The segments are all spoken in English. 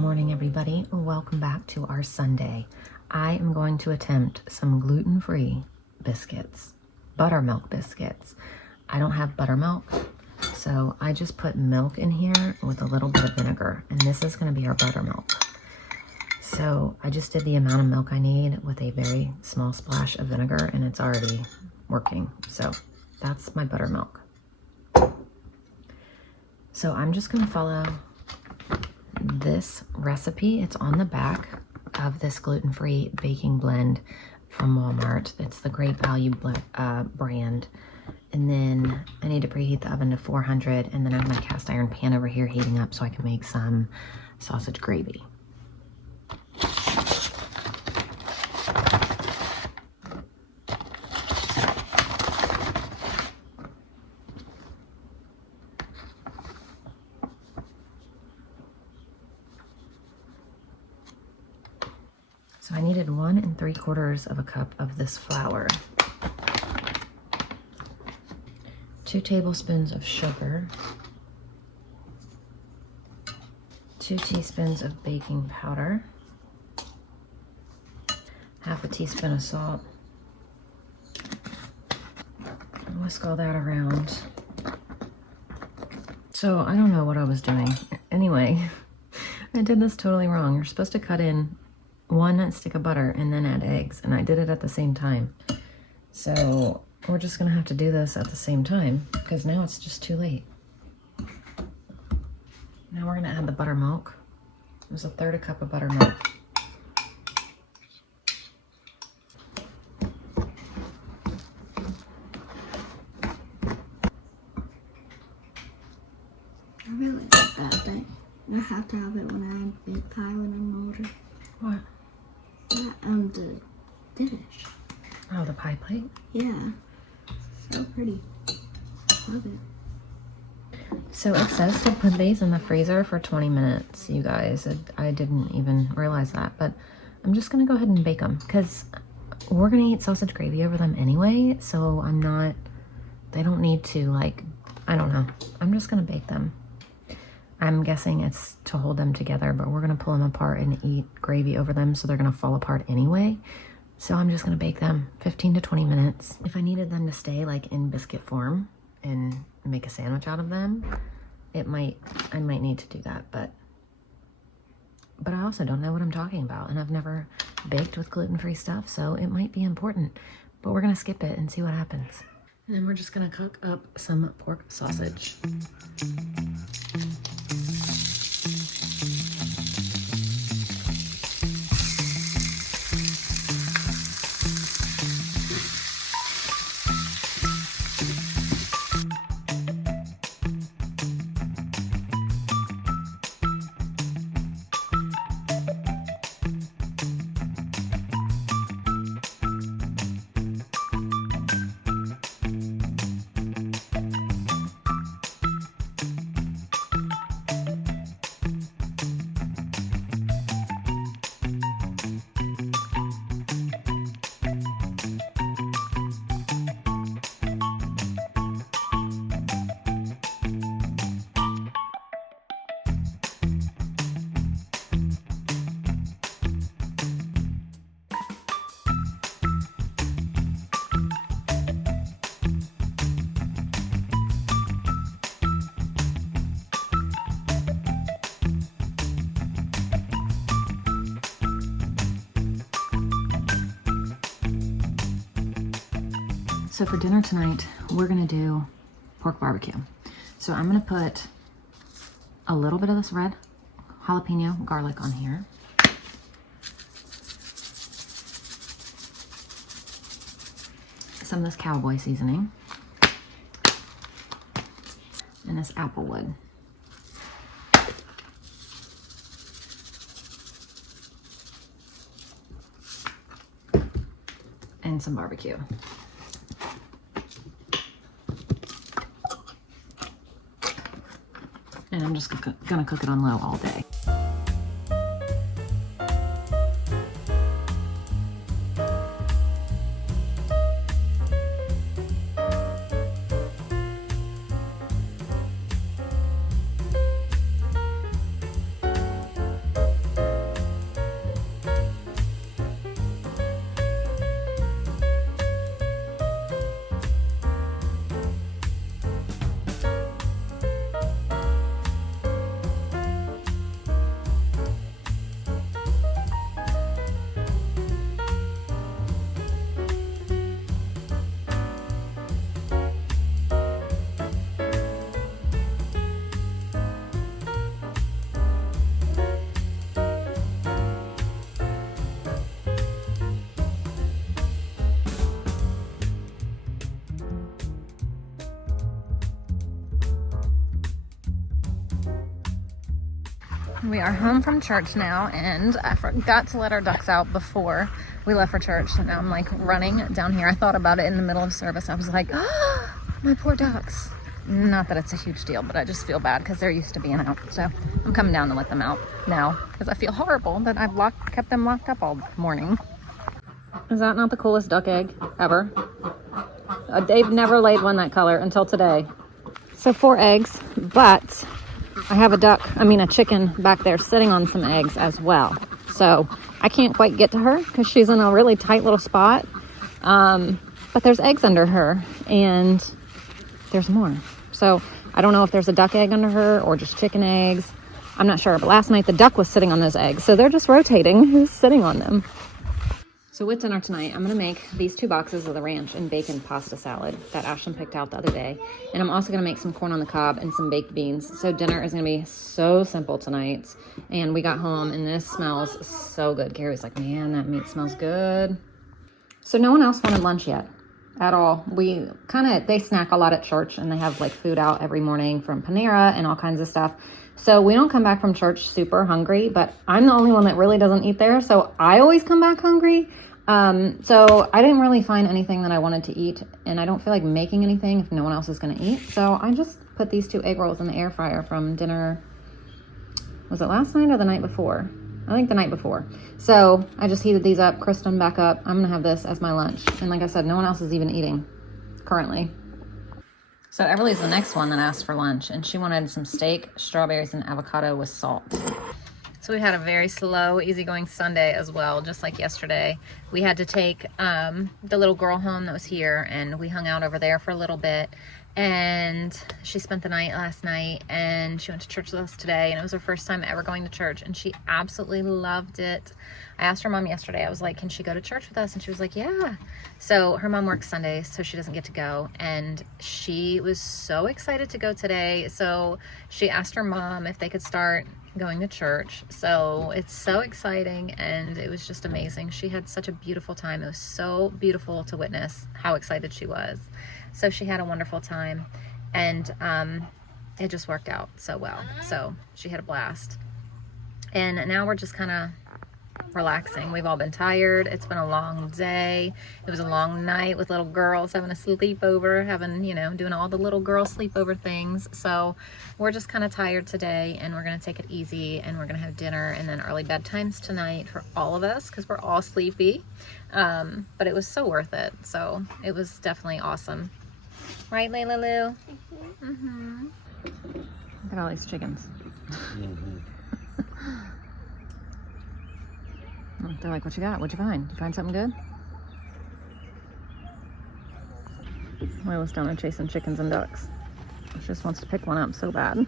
morning, everybody. Welcome back to our Sunday. I am going to attempt some gluten-free biscuits, buttermilk biscuits. I don't have buttermilk, so I just put milk in here with a little bit of vinegar, and this is going to be our buttermilk. So I just did the amount of milk I need with a very small splash of vinegar, and it's already working. So that's my buttermilk. So I'm just going to follow this recipe. It's on the back of this gluten-free baking blend from Walmart. It's the Great Value brand. And then I need to preheat the oven to 400, and then I have my cast iron pan over here heating up so I can make some sausage gravy. So I needed 1 3/4 cup of this flour, 2 tablespoons of sugar, 2 teaspoons of baking powder, 1/2 teaspoon of salt. Whisk all that around. So I don't know what I was doing. Anyway, I did this totally wrong. You're supposed to cut in 1 stick of butter and then add eggs, and I did it at the same time. So we're just gonna have to do this at the same time because now it's just too late. Now we're gonna add the buttermilk. There's 1/3 cup of buttermilk. I really like that thing. I have to have it when I bake pie when I'm older. What? The dish. Oh, the pie plate? Yeah. So pretty. Love it. So it says to put these in the freezer for 20 minutes, you guys. I didn't even realize that, but I'm just gonna go ahead and bake them because we're gonna eat sausage gravy over them anyway, so they don't need to, I don't know. I'm just gonna bake them. I'm guessing it's to hold them together, but we're gonna pull them apart and eat gravy over them, so they're gonna fall apart anyway. So I'm just gonna bake them 15 to 20 minutes. If I needed them to stay in biscuit form and make a sandwich out of them, I might need to do that, but I also don't know what I'm talking about, and I've never baked with gluten-free stuff, so it might be important, but we're gonna skip it and see what happens. And then we're just gonna cook up some pork sausage. So for dinner tonight, we're gonna do pork barbecue. So I'm gonna put a little bit of this red jalapeno garlic on here. Some of this cowboy seasoning. And this applewood. And some barbecue. And I'm just gonna cook it on low all day. We are home from church now, and I forgot to let our ducks out before we left for church. So now I'm like running down here. I thought about it in the middle of service. I was like, oh, my poor ducks. Not that it's a huge deal, but I just feel bad because they're used to being out. So I'm coming down to let them out now because I feel horrible that I've kept them locked up all morning. Is that not the coolest duck egg ever? They've never laid one that color until today. So 4 eggs, but I have a chicken back there sitting on some eggs as well. So I can't quite get to her because she's in a really tight little spot. But there's eggs under her and there's more. So I don't know if there's a duck egg under her or just chicken eggs. I'm not sure. But last night the duck was sitting on those eggs. So they're just rotating who's sitting on them. So with dinner tonight, I'm going to make these 2 boxes of the ranch and bacon pasta salad that Ashlyn picked out the other day. And I'm also going to make some corn on the cob and some baked beans. So dinner is going to be so simple tonight. And we got home and this smells so good. Gary's like, man, that meat smells good. So no one else wanted lunch yet at all. They snack a lot at church and they have like food out every morning from Panera and all kinds of stuff. So we don't come back from church super hungry, but I'm the only one that really doesn't eat there. So I always come back hungry. So I didn't really find anything that I wanted to eat, and I don't feel like making anything if no one else is going to eat. So I just put these 2 egg rolls in the air fryer from dinner. Was it last night or the night before? I think the night before. So I just heated these up, crisped them back up. I'm going to have this as my lunch. And like I said, no one else is even eating currently. So Everly's the next one that asked for lunch, and she wanted some steak, strawberries, and avocado with salt. So we had a very slow, easygoing Sunday as well, just like yesterday. We had to take the little girl home that was here, and we hung out over there for a little bit. And she spent the night last night, and she went to church with us today, and it was her first time ever going to church, and she absolutely loved it. I asked her mom yesterday, I was like, can she go to church with us? And she was like, yeah. So her mom works Sundays, so she doesn't get to go, and she was so excited to go today. So she asked her mom if they could start going to church. So it's so exciting, and it was just amazing. She had such a beautiful time. It was so beautiful to witness how excited she was. So she had a wonderful time, and it just worked out so well. So she had a blast. And now we're just kind of relaxing. We've all been tired. It's been a long day. It was a long night with little girls having a sleepover, doing all the little girl sleepover things. So we're just kind of tired today, and we're going to take it easy, and we're going to have dinner and then early bedtimes tonight for all of us because we're all sleepy. But it was so worth it. So it was definitely awesome. Right, Layla Lou? Mm-hmm. Look at all these chickens. Mm-hmm. They're like, what you got? What'd you find? Did you find something good? Layla's down there chasing chickens and ducks. She just wants to pick one up so bad.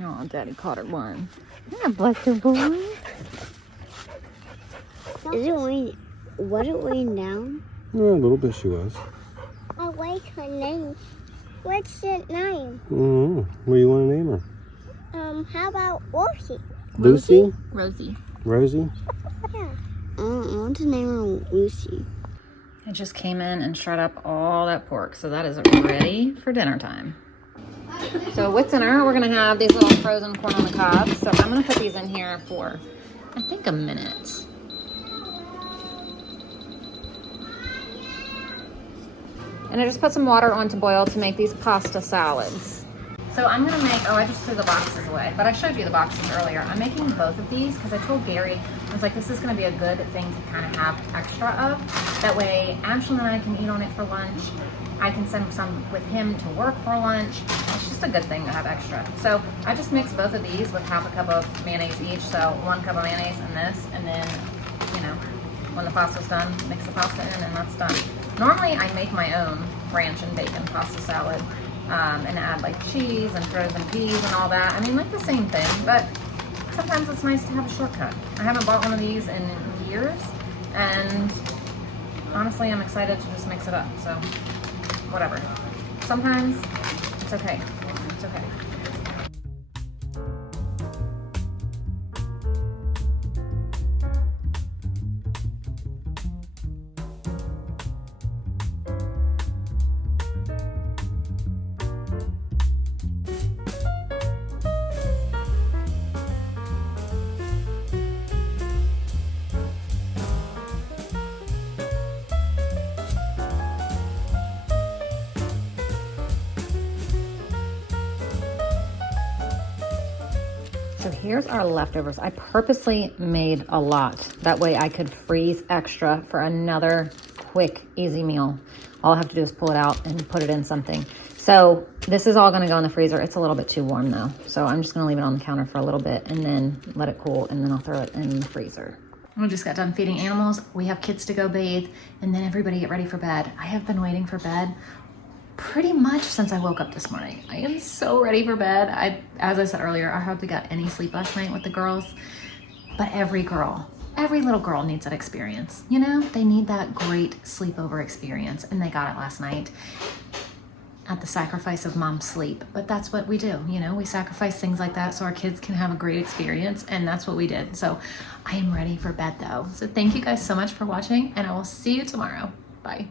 Oh, Daddy caught her one. Yeah, bless her boy. Was it raining down? Yeah, a little bit she was. I like her name. What's her name? Mm-hmm. What do you want to name her? How about Rosie? Lucy? Rosie. Rosie? Yeah. I want to name her Lucy. I just came in and shred up all that pork, so that is ready for dinner time. So with dinner, we're gonna have these little frozen corn on the cob. So I'm gonna put these in here for, I think, a minute. And I just put some water on to boil to make these pasta salads. So I'm gonna make, I just threw the boxes away, but I showed you the boxes earlier. I'm making both of these because I told Gary, I was like, this is gonna be a good thing to kind of have extra of. That way, Ashlyn and I can eat on it for lunch. I can send some with him to work for lunch. It's just a good thing to have extra. So I just mixed both of these with half a cup of mayonnaise each. So 1 cup of mayonnaise and this, and then, when the pasta's done, mix the pasta in and that's done. Normally I make my own ranch and bacon pasta salad and add like cheese and frozen peas and all that. I mean, like the same thing, but sometimes it's nice to have a shortcut. I haven't bought one of these in years, and honestly, I'm excited to just mix it up. So whatever. Sometimes it's okay. It's okay. here's our leftovers. I purposely made a lot. That way I could freeze extra for another quick, easy meal. All I have to do is pull it out and put it in something. So this is all gonna go in the freezer. It's a little bit too warm though. So I'm just gonna leave it on the counter for a little bit and then let it cool, and then I'll throw it in the freezer. We just got done feeding animals. We have kids to go bathe, and then everybody get ready for bed. I have been waiting for bed pretty much since I woke up this morning. I am so ready for bed. As I said earlier, I hardly got any sleep last night with the girls, but every little girl needs that experience. You know, they need that great sleepover experience, and they got it last night at the sacrifice of mom's sleep. But that's what we do, you know, we sacrifice things like that so our kids can have a great experience, and that's what we did. So I am ready for bed though. So thank you guys so much for watching, and I will see you tomorrow. Bye.